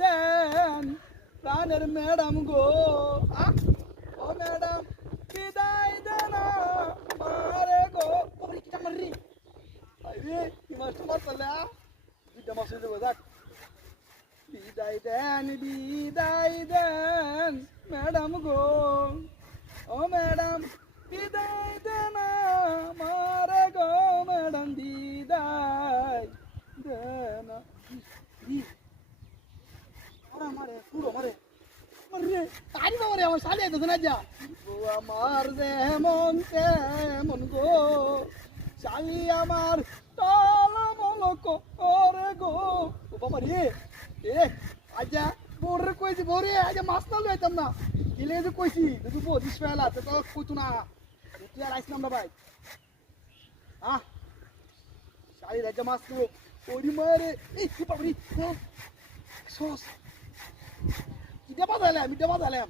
দেন প্রাণের ম্যাডাম গো। ও ম্যাডাম, বিদায় দেন মারে গো, ওরে কি টামার রে? আরে, কি মাস তোমার চলে দুইটা মাস হয়ে যাব, যাক। বিদায় দেন বিদায় দেন, ম্যাডাম গো। ও ম্যাডাম, বিদায় দেন মারে গো ম্যাডাম বিদায় দেন ই, ওরা মারে পুরো মারে মারে তারি আমার শালি আইতেছে না যা। ও আমার যেমন তেমন গো, শালি আমার টলমলক করে গো। বাবা রে, এ, আজা বোরে কইছি বোরে আজা মাছ না লইতাম না। গেলে যে কইছি তুই বদিস ফেলা তো কইতো না। তুই আর আইছিলাম না ভাই। আহ শালি রাজা মাছ তো, ওরি মারে, এই কি বাবা রে সস। কিটা বাজালাম এটা বাজালাম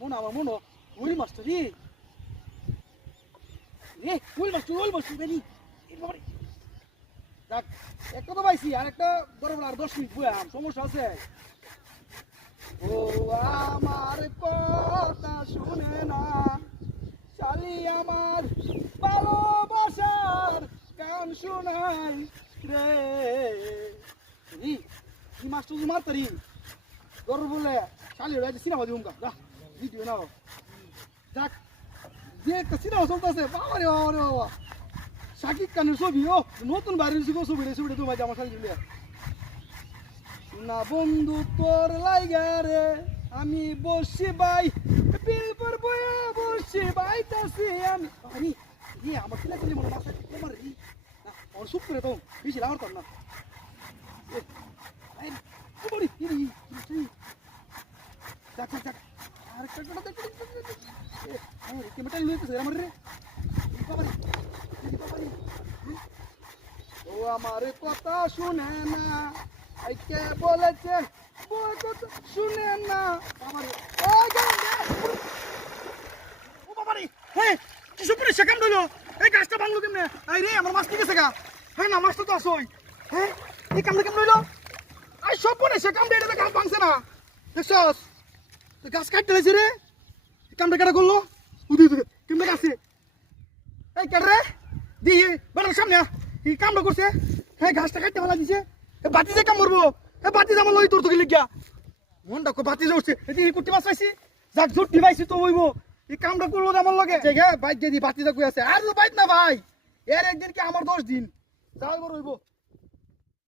মনে আমার মনে ওই মাস্টার রে রে ওই মাস্টার বেরি দেখ একটা তো পাইছি আর একটা ধরো আর দশ আছে ও আমার কথা শুনে না শালি আমার ভালোবাসার গান শোনাই রে কি মাস্টার মারতারি গরু বলে শালি রাজি সিনেমা দিউম গা ভিডিও নাও। যাক, যে একটা সিনেমা চলতেছে বাবা রে বাবা। রে বাবা শাকিব খানের ছবি, ও, নতুন বাইরে ছবি রে ছবিটা তোমার আমার শালি দিলে না বন্ধু তোর লাইগা রে, আমি বসি বাই বিল পর বয়ে বসি বাইতাছি আমি। আরে রে আমার ছেলে ছেলে মনে মাথা তোমার রে। না ওর করে তো, বেশি লাগার না। হ্যাঁ? ও আমার কথা শুনে না। আইকে বলেছে বই কথা শুনে না। ও গেন্দে ও বাবা রে হে, কি সুপুরে সেকাম এই গাছটা ভাঙলো কেমনে? রে, আমার মাছ ঠিক আছে হ্যাঁ না মাছটা তো আসই হ্যাঁ এই কামটা কেমন হইল? আই সব পরে সেকাম দিয়ে এটা গাছ ভাঙছে না। দেখছস? তো গাছ কাটতে হয়েছে রে। এই কামটা কেটে করল। উদি উদি কেমনে গাছে এই কেটে রে। দি বেটার সামনে। এই কামটা করছে। হ্যাঁ ঘাসটা কাটতে ফেলা দিছে। এ বাতি যে কাম করব এ বাতি জামা লই তোর তো গেলি গিয়া মনটা কো বাতি জ্বলছে এদি কুটি মাছ পাইছি। যাক জুটি পাইছি তো হইব। এই কামটা করল যে আমার লগে। ঠিক হ্যাঁ বাইক দিয়ে দি বাতি যা কই আছে। আর তো বাইক না ভাই। এর একদিন কি আমার দশ দিন। যাই বড় হইব।